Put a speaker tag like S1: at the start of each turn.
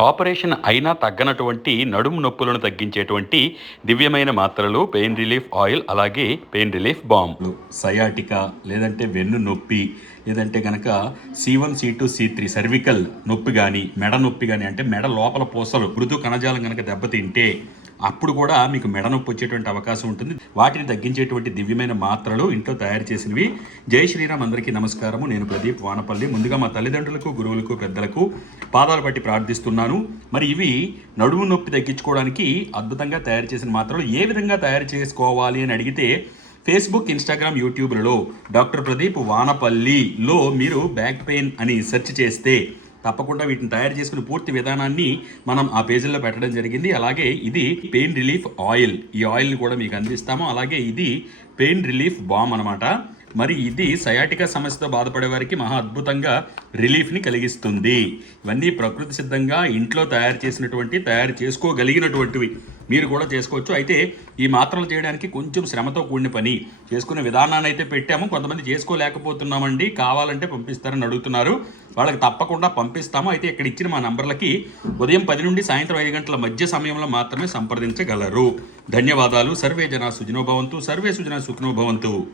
S1: Operation అయినా తగ్గనటువంటి నడుము నొప్పులను తగ్గించేటువంటి దివ్యమైన మాత్రలు పెయిన్ రిలీఫ్ ఆయిల్ అలాగే పెయిన్ రిలీఫ్ బామ్. సయాటిక లేదంటే వెన్ను నొప్పి లేదంటే కనుక C one C two C three cervical నొప్పి కానీ మెడ నొప్పి కానీ అంటే మెడ లోపల పూసలు మృదు కణజాలం కనుక దెబ్బతింటే అప్పుడు కూడా మీకు మెడ నొప్పి వచ్చేటువంటి అవకాశం ఉంటుంది. వాటిని తగ్గించేటువంటి దివ్యమైన మాత్రలు ఇంట్లో తయారు చేసినవి. జై శ్రీరామ్ అందరికీ నమస్కారము. నేను ప్రదీప్ వానపల్లి. ముందుగా మా తల్లిదండ్రులకు గురువులకు పెద్దలకు పాదాలు పట్టి ప్రార్థిస్తున్నాను. మరి ఇవి నడుము నొప్పి తగ్గించుకోవడానికి అద్భుతంగా తయారు చేసిన మాత్రలు. ఏ విధంగా తయారు చేసుకోవాలి అని అడిగితే ఫేస్బుక్ ఇన్స్టాగ్రామ్ యూట్యూబ్లలో డాక్టర్ ప్రదీప్ వానపల్లిలో మీరు బ్యాక్ పెయిన్ అని సెర్చ్ చేస్తే తప్పకుండా వీటిని తయారు చేసుకునే పూర్తి విధానాన్ని మనం ఆ పేజీల్లో పెట్టడం జరిగింది. అలాగే ఇది పెయిన్ రిలీఫ్ ఆయిల్. ఈ ఆయిల్ని కూడా మీకు అందిస్తాము. అలాగే ఇది పెయిన్ రిలీఫ్ బామ్ అనమాట మరి ఇది సయాటికా సమస్యతో బాధపడే వారికి మహా అద్భుతంగా రిలీఫ్ని కలిగిస్తుంది. ఇవన్నీ ప్రకృతి సిద్ధంగా ఇంట్లో తయారు చేసినటువంటి తయారు చేసుకోగలిగినటువంటివి. మీరు కూడా చేసుకోవచ్చు. అయితే ఈ మాత్రలు చేయడానికి కొంచెం శ్రమతో కూడిన పని. చేసుకునే విధానాన్ని అయితే పెట్టాము. కొంతమంది చేసుకోలేకపోతున్నామండి. కావాలంటే పంపిస్తారని అడుగుతున్నారు. వాళ్ళకి తప్పకుండా పంపిస్తాము. అయితే ఇక్కడ ఇచ్చిన మా నంబర్లకి ఉదయం పది నుండి సాయంత్రం ఐదు గంటల మధ్య సమయంలో మాత్రమే సంప్రదించగలరు. ధన్యవాదాలు. సర్వే జన సుజనోభవంతు. సర్వే సుజన సుఖనోభవంతు.